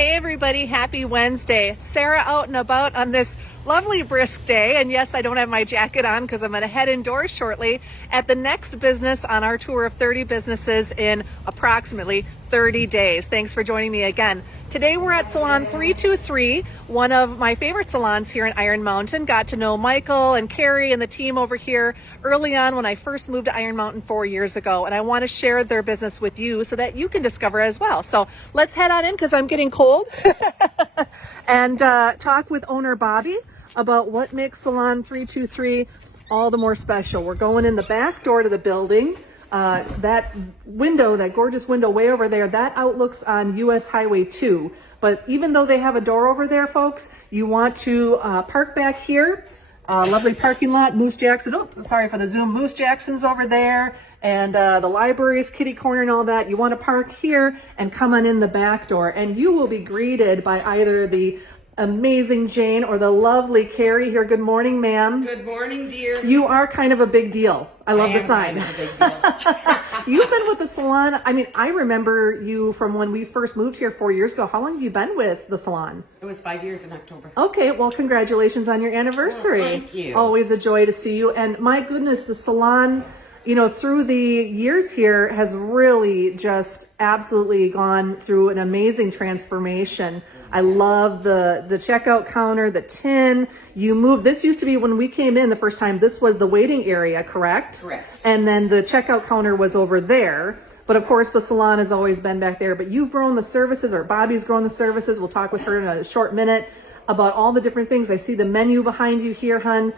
Hey everybody, happy Wednesday. Sarah out and about on this lovely brisk day. And yes, I don't have my jacket on because I'm going to head indoors shortly at the next business on our tour of 30 businesses in approximately 30 days. Thanks for joining me again. Today we're at Salon 323, one of my favorite salons here in Iron Mountain. Got to know Michael and Carrie and the team over here early on when I first moved to Iron Mountain 4 years ago. And I want to share their business with you so that you can discover as well. So let's head on in because I'm getting cold and talk with owner Bobbi about what makes Salon 323 all the more special. We're going in the back door to the building. That window, that gorgeous window way over there, that outlooks on US Highway 2. But even though they have a door over there, folks, you want to park back here. Lovely parking lot, Moose Jackson. Oh, sorry for the zoom. Moose Jackson's over there, and the library's kitty corner and all that. You want to park here and come on in the back door, and you will be greeted by either the amazing Jane or the lovely Carrie here. Good morning, ma'am. Good morning, dear. You are kind of a big deal. I love the sign. Kind of a big deal. You've been with the salon. I mean, I remember you from when we first moved here 4 years ago. How long have you been with the salon? It was 5 years in October. Okay, well, congratulations on your anniversary. Well, thank you. Always a joy to see you. And my goodness, the salon, you know, through the years here has really just absolutely gone through an amazing transformation. I love the checkout counter, the tin. You moved, this used to be when we came in the first time, this was the waiting area, correct? Correct. And then the checkout counter was over there. But of course, the salon has always been back there. But you've grown the services, or Bobbi's grown the services. We'll talk with her in a short minute about all the different things. I see the menu behind you here, hun.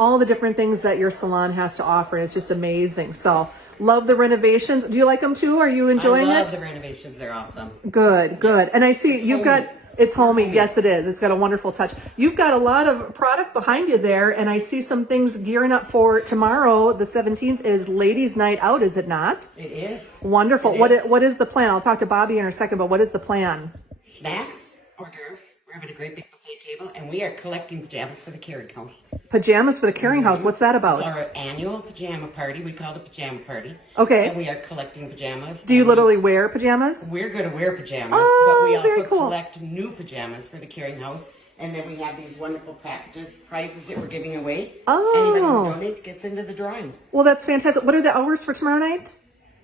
All the different things that your salon has to offer. It's just amazing. So love the renovations. Do you like them too? Are you enjoying it? I love the renovations. They're awesome. Good, good. And I see you've got, it's homey. Yes, it is. It's got a wonderful touch. You've got a lot of product behind you there, and I see some things gearing up for tomorrow. The 17th is Ladies' Night Out, is it not? It is. Wonderful. It is. What is the plan? I'll talk to Bobbi in a second, but what is the plan? Snacks, hors d'oeuvres. We're having a great big buffet table, and we are collecting pajamas for the Carrying House. Pajamas for the Carrying House. What's that about? It's our annual pajama party. We call it a pajama party. Okay. And we are collecting pajamas. Do you literally wear pajamas? We're going to wear pajamas, Oh, but we very also cool. collect new pajamas for the Carrying House. And then we have these wonderful packages, prizes that we're giving away. Oh. Anybody who donates gets into the drawing. Well, that's fantastic. What are the hours for tomorrow night?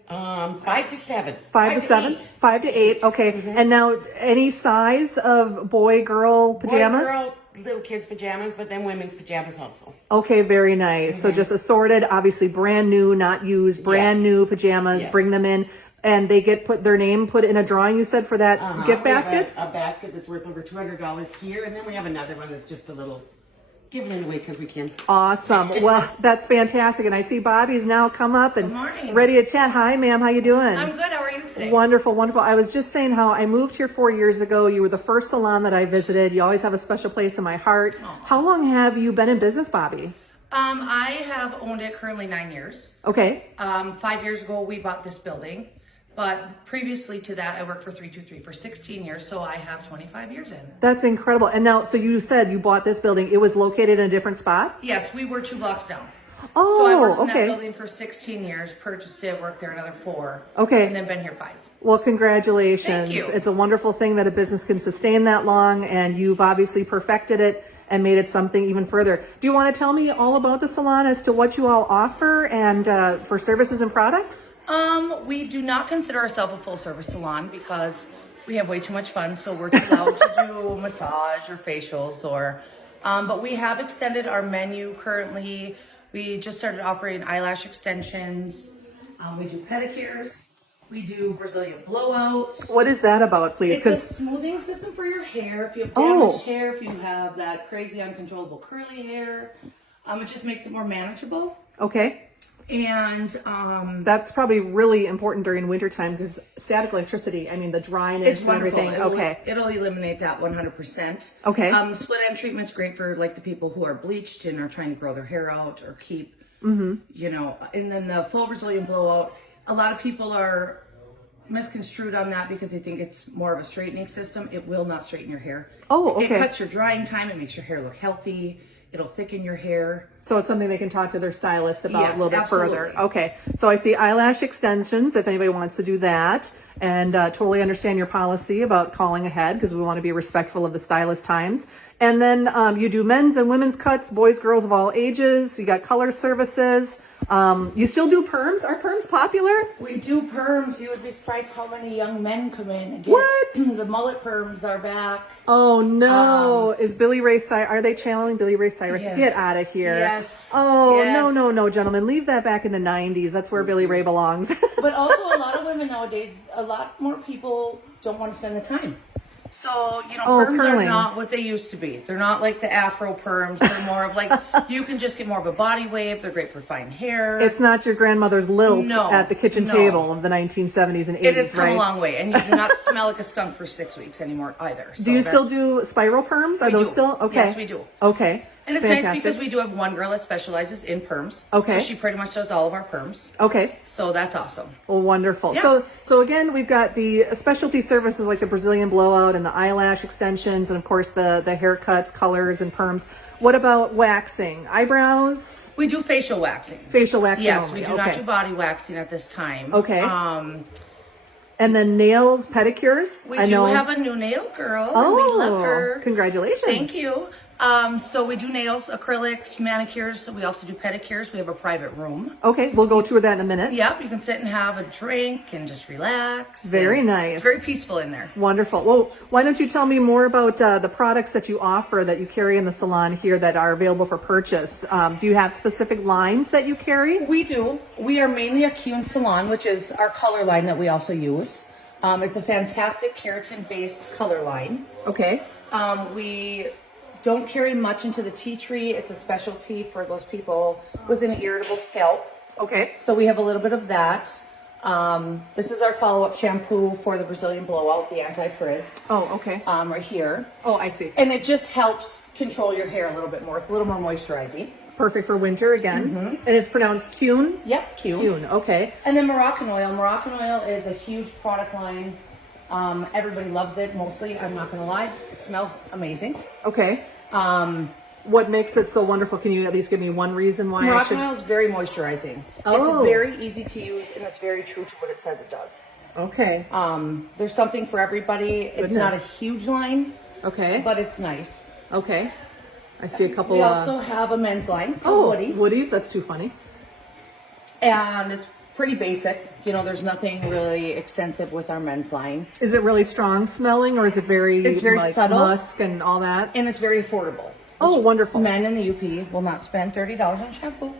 5 to 7. 5 to 7? 8. 5 to 8. Okay. And now any size of boy, girl pajamas? Boy, girl, little kids pajamas, but then women's pajamas also. Okay, very nice. So just assorted, obviously brand new, not used, brand new pajamas. Yes. Bring them in, and they get their name put in a drawing, you said, for that gift We have basket? a basket that's worth over $200 here, and then we have another one that's just a little giving it away because we can. Awesome. Well, that's fantastic. And I see Bobbi's now come up and Good morning. ready to chat. Hi, ma'am. How you doing? I'm good. How are you today? Wonderful, wonderful. I was just saying how I moved here 4 years ago. You were the first salon that I visited. You always have a special place in my heart. How long have you been in business, Bobbi? I have owned it currently 9 years. Okay. 5 years ago, we bought this building. But previously to that, I worked for 323 for 16 years. So I have 25 years in. That's incredible. And now, so you said you bought this building. It was located in a different spot? Yes, we were 2 blocks down. Oh, So I worked in okay. that building for 16 years, purchased it, worked there another 4. Okay. And then been here 5. Well, congratulations. Thank you. It's a wonderful thing that a business can sustain that long, and you've obviously perfected it and made it something even further. Do you want to tell me all about the salon as to what you all offer and for services and products? We do not consider ourselves a full service salon because we have way too much fun. So we're too loud to do massage or facials or, but we have extended our menu currently. We just started offering eyelash extensions. We do pedicures. We do Brazilian blowouts. What is that about, please? It's a smoothing system for your hair. If you have damaged hair, if you have that crazy uncontrollable curly hair, it just makes it more manageable. Okay. And That's probably really important during wintertime because static electricity, I mean, the dryness it's and wonderful. everything. Okay. It'll eliminate that 100%. Okay. Split end treatment's great for like the people who are bleached and are trying to grow their hair out or keep, you know, and then the full Brazilian blowout, a lot of people are misconstrued on that because they think it's more of a straightening system. It will not straighten your hair. Oh, okay. It cuts your drying time. It makes your hair look healthy. It'll thicken your hair. So it's something they can talk to their stylist about Yes, a little bit absolutely. further. Okay. So I see eyelash extensions if anybody wants to do that. And totally understand your policy about calling ahead because we want to be respectful of the stylist times. And then you do men's and women's cuts, boys, girls of all ages. You got color services. You still do perms? Are perms popular? We do perms. You would be surprised how many young men come in and get What? The mullet perms are back. Oh no! Is Billy Ray Cyrus? Are they channeling Billy Ray Cyrus? Yes. Get out of here! Yes. Oh Yes. no, gentlemen, leave that back in the '90s. That's where Billy Ray belongs. But also a lot of women nowadays, a lot more people don't want to spend the time. So, you know, perms curling. are not what they used to be. They're not like the Afro perms. They're more of like, you can just get more of a body wave. They're great for fine hair. It's not your grandmother's lilt No, at the kitchen no. table of the 1970s and 80s, It has come right? a long way. And you do not smell like a skunk for 6 weeks anymore either. So Do you still that's- do spiral perms? Are We those do. still okay? Yes, we do. Okay, And it's fantastic. nice because we do have one girl that specializes in perms. Okay. So she pretty much does all of our perms. Okay. So that's awesome. Well, wonderful. Yeah. So again, we've got the specialty services like the Brazilian blowout and the eyelash extensions, and of course the haircuts, colors, and perms. What about waxing? Eyebrows, We do facial waxing. facial waxing Yes, only. we do okay. not do body waxing at this time. Okay. And then nails, pedicures. We I do know. have a new nail girl, and we love her. Congratulations. Thank you. So we do nails, acrylics, manicures. We also do pedicures. We have a private room. Okay, we'll go through that in a minute. Yep, you can sit and have a drink and just relax. Very And nice. It's very peaceful in there. Wonderful. Well, why don't you tell me more about the products that you offer that you carry in the salon here that are available for purchase? Do you have specific lines that you carry? We do. We are mainly a Kuhn salon, which is our color line that we also use. It's a fantastic keratin-based color line. Okay. We don't carry much into the tea tree. It's a specialty for those people with an irritable scalp. Okay. So we have a little bit of that. This is our follow-up shampoo for the Brazilian blowout, the anti-frizz, Oh, okay. right here. Oh, I see. And it just helps control your hair a little bit more. It's a little more moisturizing. Perfect for winter again. And it's pronounced Kuhn? Yep, Kuhn. Kuhn, okay. And then Moroccan oil. Moroccan oil is a huge product line. Everybody loves it, mostly. I'm not going to lie. It smells amazing. Okay. What makes it so wonderful? Can you at least give me one reason why I Moroccan should? oil is very moisturizing. Oh. It's very easy to use, and it's very true to what it says it does. Okay. There's something for everybody. It's not a Goodness. huge line, Okay. but it's nice. Okay. I see a couple We also have a men's line called Woodies. Woodies. That's too funny. And it's pretty basic. You know, there's nothing really extensive with our men's line. Is it really strong smelling or is it very, It's very like, subtle. musk and all that? And it's very affordable. Oh, wonderful. Men in the UP will not spend $30 on shampoo.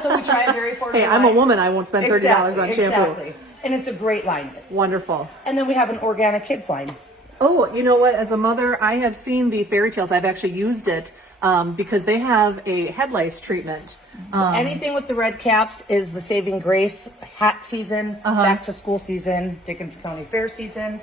So we try a very affordable Hey, I'm a line. woman. I won't spend $30 on shampoo. Exactly. And it's a great line. Wonderful. And then we have an organic kids line. Oh, you know what? As a mother, I have seen the fairy tales. I've actually used it because they have a head lice treatment. Anything with the red caps is the saving grace. Hat season, back to school season, Dickinson County Fair season.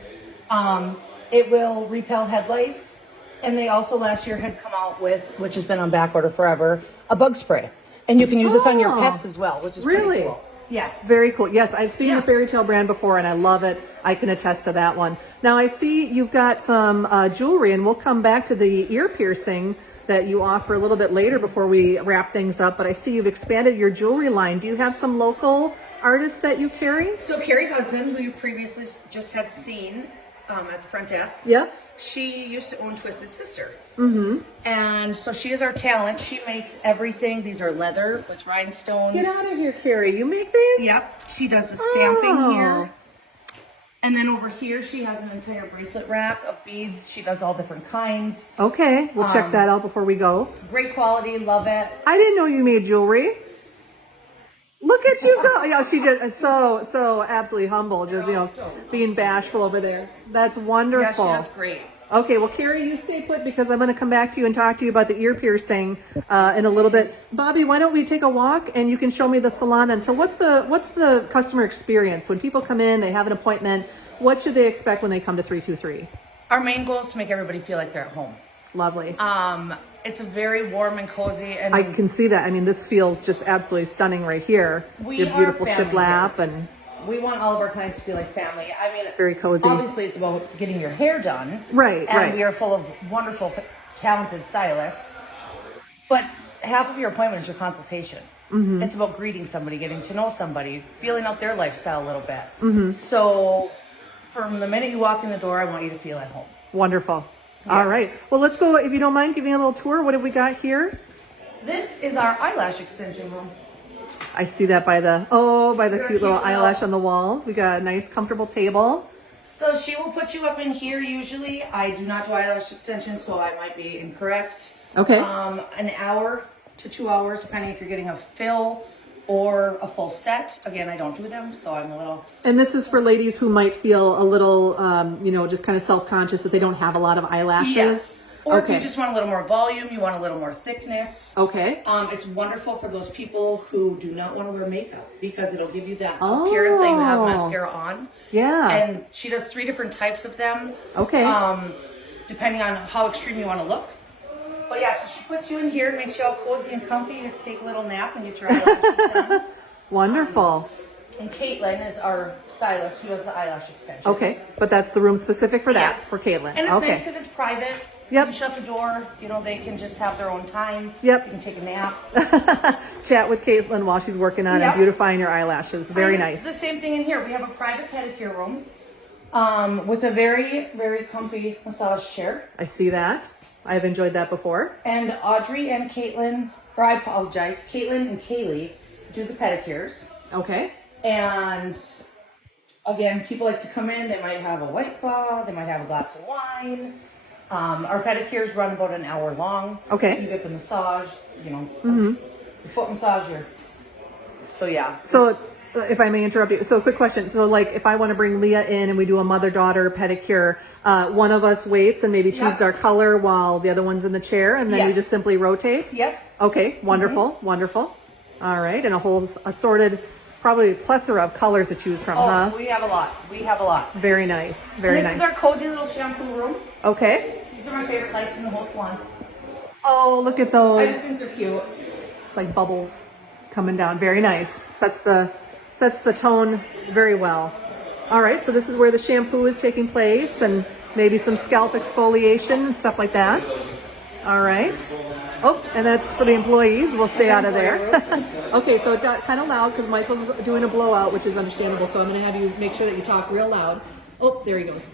It will repel head lice. And they also last year had come out with, which has been on back order forever, a bug spray. And you can use this on your Oh, pets as well, which is really pretty cool. Yes. Very cool. Yes, I've seen Yeah. the fairy tale brand before and I love it. I can attest to that one. Now I see you've got some jewelry and we'll come back to the ear piercing that you offer a little bit later before we wrap things up. But I see you've expanded your jewelry line. Do you have some local artists that you carry? So Carrie Hudson, who you previously just had seen at the front desk, Yep. she used to own Twisted Sister. Mm-hmm. And so she is our talent. She makes everything. These are leather with rhinestones. Get out of here, Carrie. You make these? Yep. She does the stamping Oh. here. And then over here, she has an entire bracelet rack of beads. She does all different kinds. Okay, we'll check that out before we go. Great quality. Love it. I didn't know you made jewelry. Look at you go. Yeah, she just is so absolutely humble, just, being bashful over there. That's Yeah, she wonderful. does great. Okay, well, Carrie, you stay put because I'm going to come back to you and talk to you about the ear piercing in a little bit. Bobbi, why don't we take a walk and you can show me the salon? And so what's the customer experience? When people come in, they have an appointment, what should they expect when they come to 323? Our main goal is to make everybody feel like they're at home. Lovely. It's a very warm and cozy, and I can see that. I mean, this feels just absolutely stunning right here. We Your are beautiful family shiplap here. and we want all of our clients to feel like family. I mean, Very cozy. Obviously, it's about getting your hair done. Right, and right. we are full of wonderful, talented stylists. But half of your appointment is your consultation. It's about greeting somebody, getting to know somebody, feeling out their lifestyle a little bit. So from the minute you walk in the door, I want you to feel at home. Wonderful. Yeah. All right. Well, let's go, if you don't mind, giving a little tour. What have we got here? This is our eyelash extension room. I see that by the cute little eyelash on the walls. We got a nice, comfortable table. So she will put you up in here usually. I do not do eyelash extensions, so I might be incorrect. Okay. An hour to 2 hours, depending if you're getting a fill or a full set. Again, I don't do them, so I'm a little... And this is for ladies who might feel a little, just kind of self-conscious that they don't have a lot of eyelashes. Yes. Or if you just want a little more volume, you want a little more thickness. Okay. It's wonderful for those people who do not want to wear makeup because it'll give you that appearance that you have mascara on. Yeah. And she does 3 different types of them. Okay. Depending on how extreme you want to look. But yeah, so she puts you in here, makes you all cozy and comfy. You just take a little nap and get your eyelashes done. Wonderful. And Caitlin is our stylist who does the eyelash extensions. Okay, but that's the room specific for that, Yes. for Caitlin. And it's okay. nice because it's private. Yep. You shut the door, they can just have their own time. Yep. You can take a nap. Chat with Caitlin while she's working on Yep. and beautifying your eyelashes. Very nice. The same thing in here. We have a private pedicure room with a very, very comfy massage chair. I see that. I've enjoyed that before. And Audrey and Caitlin, or I apologize, Caitlin and Kaylee do the pedicures. Okay. And again, people like to come in, they might have a White Claw, they might have a glass of wine. Our pedicures run about an hour long. Okay. You get the massage, the foot massage. So yeah. So if I may interrupt you, so quick question. So like if I want to bring Leah in and we do a mother-daughter pedicure, one of us waits and maybe chooses our color while the other one's in the chair and then you Yes. just simply rotate? Yes. Okay, wonderful, wonderful. All right, and a whole assorted, probably plethora of colors to choose from, huh? We have a lot. We have a lot. Very nice, very This nice. is our cozy little shampoo room. Okay. These are my favorite lights in the whole salon. Oh, look at I those. just think they're cute. It's like bubbles coming down. Very nice. Sets the tone very well. All right, so this is where the shampoo is taking place and maybe some scalp exfoliation and stuff like that. All right. Oh, and that's for the employees. We'll stay out of there. Okay, so it got kind of loud because Michael's doing a blowout, which is understandable. So I'm going to have you make sure that you talk real loud. Oh, there he goes.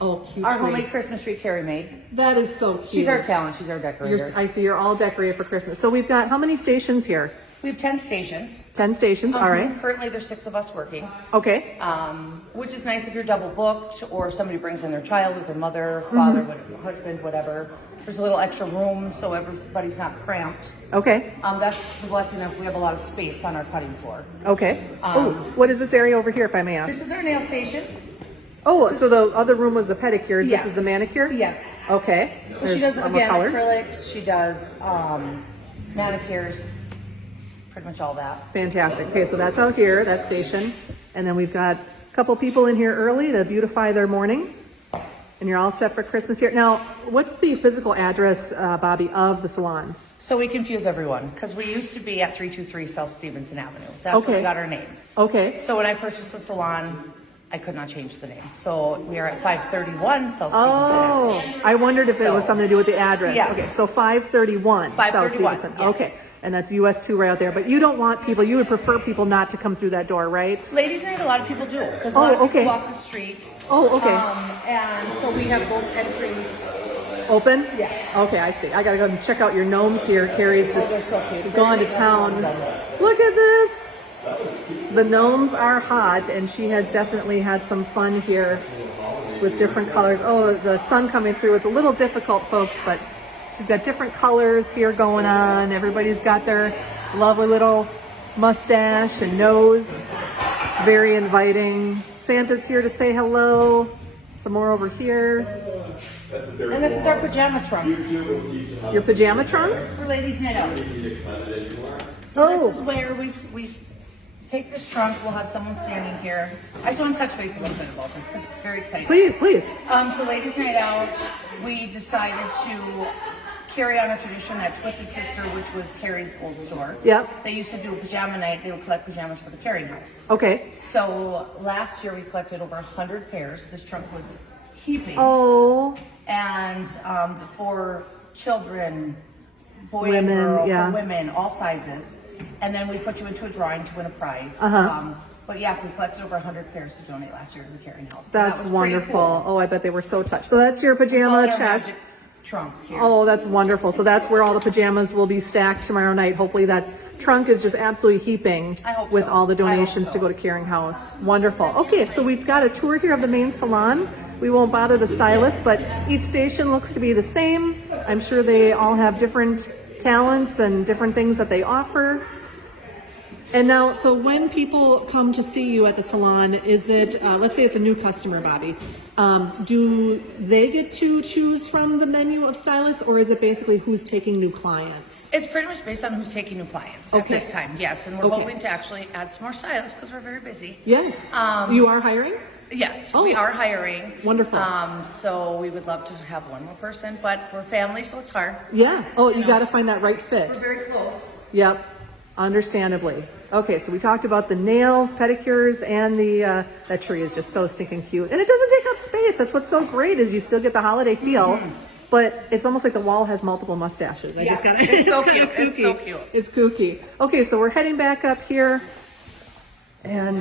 Oh, cute Our tree. homemade Christmas tree Carrie made. That is so cute. She's our talent. She's our decorator. I see you're all decorated for Christmas. So we've got how many stations here? We have 10 stations. 10 stations, all right. Currently, there's 6 of us working, Okay. which is nice if you're double booked or if somebody brings in their child with their mother, father, whatever, husband, whatever. There's a little extra room so everybody's not cramped. Okay. That's the blessing of we have a lot of space on our cutting floor. Okay. What is this area over here, if I may ask? This is our nail station. Oh, so the other room was the pedicures. Yes. This is the manicure? Yes. Okay. So she does, more again, colors. acrylics. She does manicures, pretty much all that. Fantastic. Okay, so that's out here, that station. And then we've got a couple people in here early to beautify their morning. And you're all set for Christmas here. Now, what's the physical address, Bobbi, of the salon? So we confuse everyone because we used to be at 323 South Stevenson Avenue. That's where Okay. we got our name. Okay. So when I purchased the salon, I could not change the name. So we are at 531 South Stevenson Oh, Avenue. I wondered if it was So- something to do with the address. Yes. Okay, so 531 South 531, Stevenson. yes. Okay, and that's US 2 right out there. But you don't want people, you would prefer people not to come through that door, right? Ladies night, a lot of people do. Because a Oh, lot of people okay. walk the street. Oh, okay. And so we have both entries. Open? Yes. Okay, I see. I gotta go and check out your gnomes here. Carrie's just they're so cute. gone to town. Look at this. The gnomes are hot, and she has definitely had some fun here with different colors. Oh, the sun coming through. It's a little difficult, folks, but she's got different colors here going on. Everybody's got their lovely little mustache and nose. Very inviting. Santa's here to say hello. Some more over here. And this is our pajama trunk Your pajama trunk? for ladies night out. So this is where we take this trunk. We'll have someone standing here. I just want to touch base a little bit about this because it's very exciting. Please, please. So ladies night out, we decided to carry on a tradition at Twisted Sister, which was Carrie's old store. Yep. They used to do a pajama night. They would collect pajamas for the Carrying House. Okay. So last year we collected over 100 pairs. This trunk was heaping. Oh, And for children, boy Women, and girl, yeah. for women, all sizes. And then we put you into a drawing to win a prize. But yeah, we collected over 100 pairs to donate last year to the Caring House. So That's that was pretty wonderful. cool. Oh, I bet they were so touched. So that's your Call pajama it our chest. magic trunk here. Oh, that's wonderful. So that's where all the pajamas will be stacked tomorrow night. Hopefully that trunk is just absolutely heaping I hope with so. all the I hope donations so. to go to Caring House. Wonderful. Okay, so we've got a tour here of the main salon. We won't bother the stylist, but each station looks to be the same. I'm sure they all have different talents and different things that they offer. And now, so when people come to see you at the salon, is it, let's say it's a new customer, Bobbi, do they get to choose from the menu of stylists, or is it basically who's taking new clients? It's pretty much based on who's taking new clients at this time, yes. And we're hoping to actually add some more stylists because we're very busy. Yes. You are hiring? Yes, we are hiring. Wonderful. So we would love to have one more person, but we're family, so it's hard. Yeah. Oh, you got to find that right fit. We're very close. Yep. Understandably. Okay, so we talked about the nails, pedicures, and the that tree is just so stinking cute, and it doesn't take up space. That's what's so great is you still get the holiday feel, but it's almost like the wall has multiple mustaches. I just got it. It's so cute. It's so cute. It's kooky. Okay, so we're heading back up here, and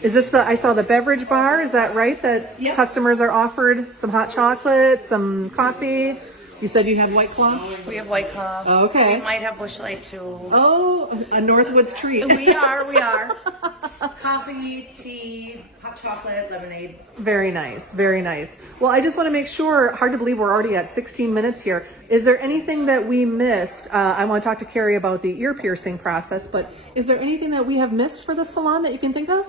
is this the? I saw the beverage bar. Is that right? That customers are offered some hot chocolate, some coffee. You said you have White Claw? We have White Claw. Okay. We might have Busch Light too. Oh, a Northwoods treat. We are. Coffee, tea, hot chocolate, lemonade. Very nice, very nice. Well, I just want to make sure, hard to believe we're already at 16 minutes here. Is there anything that we missed? I want to talk to Carrie about the ear piercing process, but is there anything that we have missed for the salon that you can think of?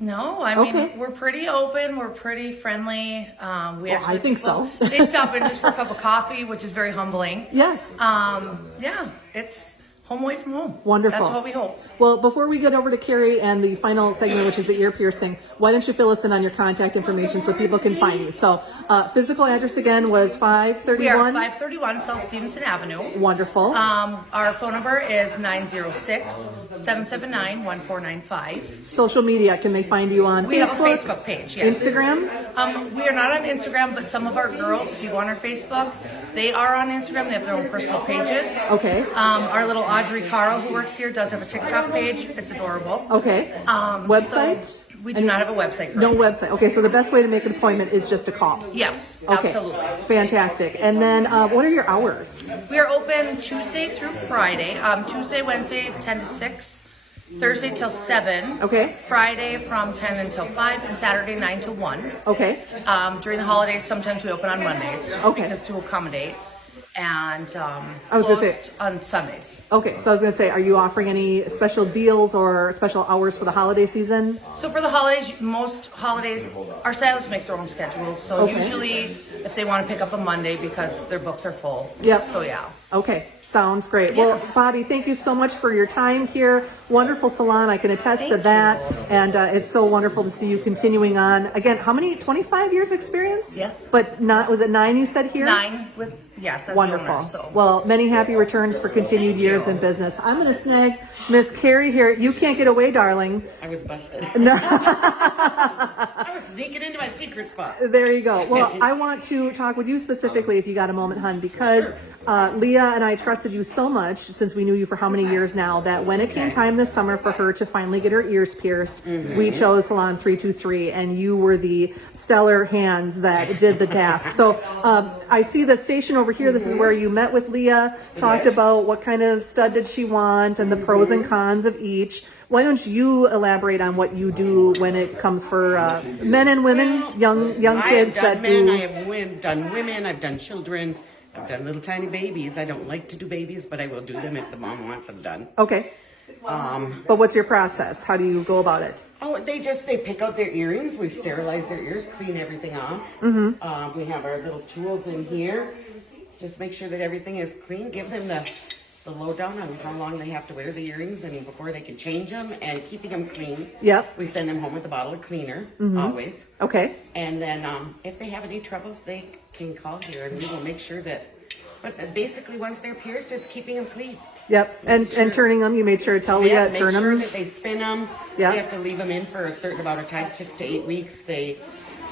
No, I mean, we're pretty open. We're pretty friendly. I think so. They stop in just for a cup of coffee, which is very humbling. Yes. Yeah, it's home away from home. Wonderful. That's what we hope. Well, before we get over to Carrie and the final segment, which is the ear piercing, why don't you fill us in on your contact information so people can find you? So, physical address again was 531? We are 531 South Stevenson Avenue. Wonderful. Our phone number is 906-779-1495. Social media, can they find you on We Facebook? have a Facebook page, yes. Instagram? We are not on Instagram, but some of our girls, if you go on our Facebook, they are on Instagram. They have their own personal pages. Okay. Our little Audrey Caro, who works here, does have a TikTok page. It's adorable. Okay. Website? So we do not have a website. No website. Okay, so the best way to make an appointment is just to call. Yes, Okay. absolutely. Fantastic. And then what are your hours? We are open Tuesday through Friday. Tuesday, Wednesday, 10 to 6. Thursday till 7. Okay. Friday from 10 until 5. And Saturday 9 to 1. Okay. During the holidays, sometimes we open on Mondays just because to accommodate. And I was gonna say- closed on Sundays. Okay, so I was going to say, are you offering any special deals or special hours for the holiday season? So for the holidays, most holidays, our stylist makes their own schedules. So Okay. usually if they want to pick up a Monday because their books are full. Yep. So yeah. Okay, sounds great. Well, Bobbi, thank you so much for your time here. Wonderful salon, I can attest to that. And it's so wonderful to see you continuing on. Again, how many, 25 years experience? Yes. But not, was it 9 you said here? 9 with, yes, that's Wonderful. the owner, so. Well, many happy returns for continued years in business. I'm going to snag Miss Carrie here. You can't get away, darling. I was busted. No. I was sneaking into my secret spot. There you go. Well, I want to talk with you specifically, if you got a moment, hun, because Leah and I trusted you so much since we knew you for how many years now that when it came time this summer for her to finally get her ears pierced, we chose Salon 323, and you were the stellar hands that did the task. So I see the station over here. This is where you met with Leah, talked about what kind of stud did she want and the pros and cons of each. Why don't you elaborate on what you do when it comes for men and women, young kids that do? I have done women, I've done children, I've done little tiny babies. I don't like to do babies, but I will do them if the mom wants them done. Okay. But what's your process? How do you go about it? Oh, they pick out their earrings. We sterilize their ears, clean everything off. We have our little tools in here. Just make sure that everything is clean. Give them the lowdown on how long they have to wear the earrings and before they can change them, and keeping them clean. Yep. We send them home with a bottle of cleaner, always. Okay. And then if they have any troubles, they can call here and we will make sure that, but basically once they're pierced, it's keeping them clean. Yep. And turning them, you made sure to tell Leah, Make turn sure them. that they spin them. Yeah. We have to leave them in for a certain amount of time, 6 to 8 weeks. They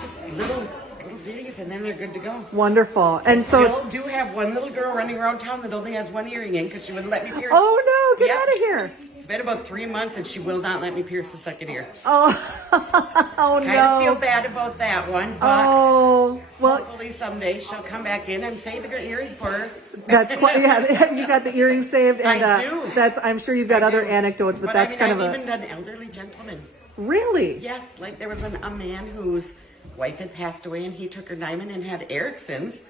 just little little ditties, and then they're good to go. Wonderful. And so, Still do have one little girl running around town that only has one earring in because she wouldn't let me pierce. oh no, get Yep. out of here. It's been about 3 months, and she will not let me pierce the second ear. Oh, oh Kind of feel no. bad about that one, but Oh, well, hopefully someday she'll come back in. I'm saving her earring for her. that's quite, yeah, you got the earring saved. And I do. I'm sure you've got other anecdotes, but that's kind I've of even done elderly gentlemen. really? Yes, like there was a man whose wife had passed away, and he took her diamond and had Erickson's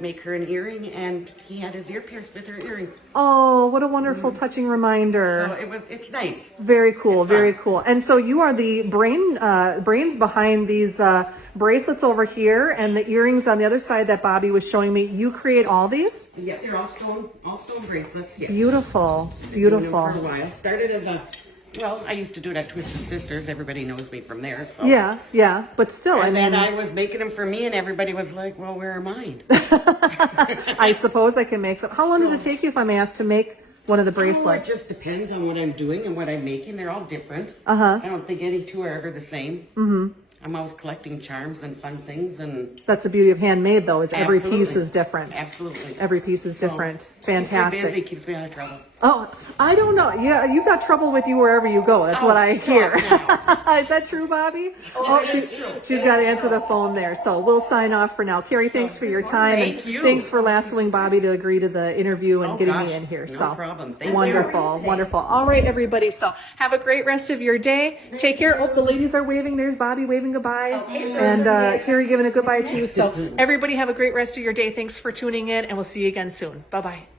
make her an earring, and he had his ear pierced with her earring. Oh, what a wonderful, touching reminder. So it's nice. Very cool, It's very fun. cool. And so you are the brains behind these bracelets over here and the earrings on the other side that Bobbi was showing me. You create all these? Yeah, they're all stone bracelets. Yes. Beautiful, Doing them beautiful. for a while. Started as I used to do it at Twisted Sisters. Everybody knows me from there. So. Yeah, yeah, but still, And I mean, then I was making them for me, and everybody was like, "Well, where are mine?" I suppose I can make some. How long does it take you, if I'm asked, to make one of the Oh, it bracelets? just depends on what I'm doing and what I'm making. They're all different. Uh-huh. I don't think any two are ever the same. Mm-hmm. I'm always collecting charms and fun things, and That's the beauty of handmade, though, is every Absolutely. piece is different. Absolutely. Every piece is different. Keeps me Fantastic. busy, keeps me out of trouble. Oh, I don't know. Yeah, you got trouble with you wherever you go. That's what I hear. Is that true, Bobbi? Oh, she's got to answer the phone there. So we'll sign off for now. Carrie, thanks for your time. Thank and you. Thanks for lassoing Bobbi to agree to the interview and Oh, getting gosh, me in here. no So problem. Thank you. wonderful, wonderful. All right, everybody. So have a great rest of your day. Take care. Oh, the ladies are waving. There's Bobbi waving goodbye. And Carrie giving a goodbye too. So everybody have a great rest of your day. Thanks for tuning in, and we'll see you again soon. Bye-bye.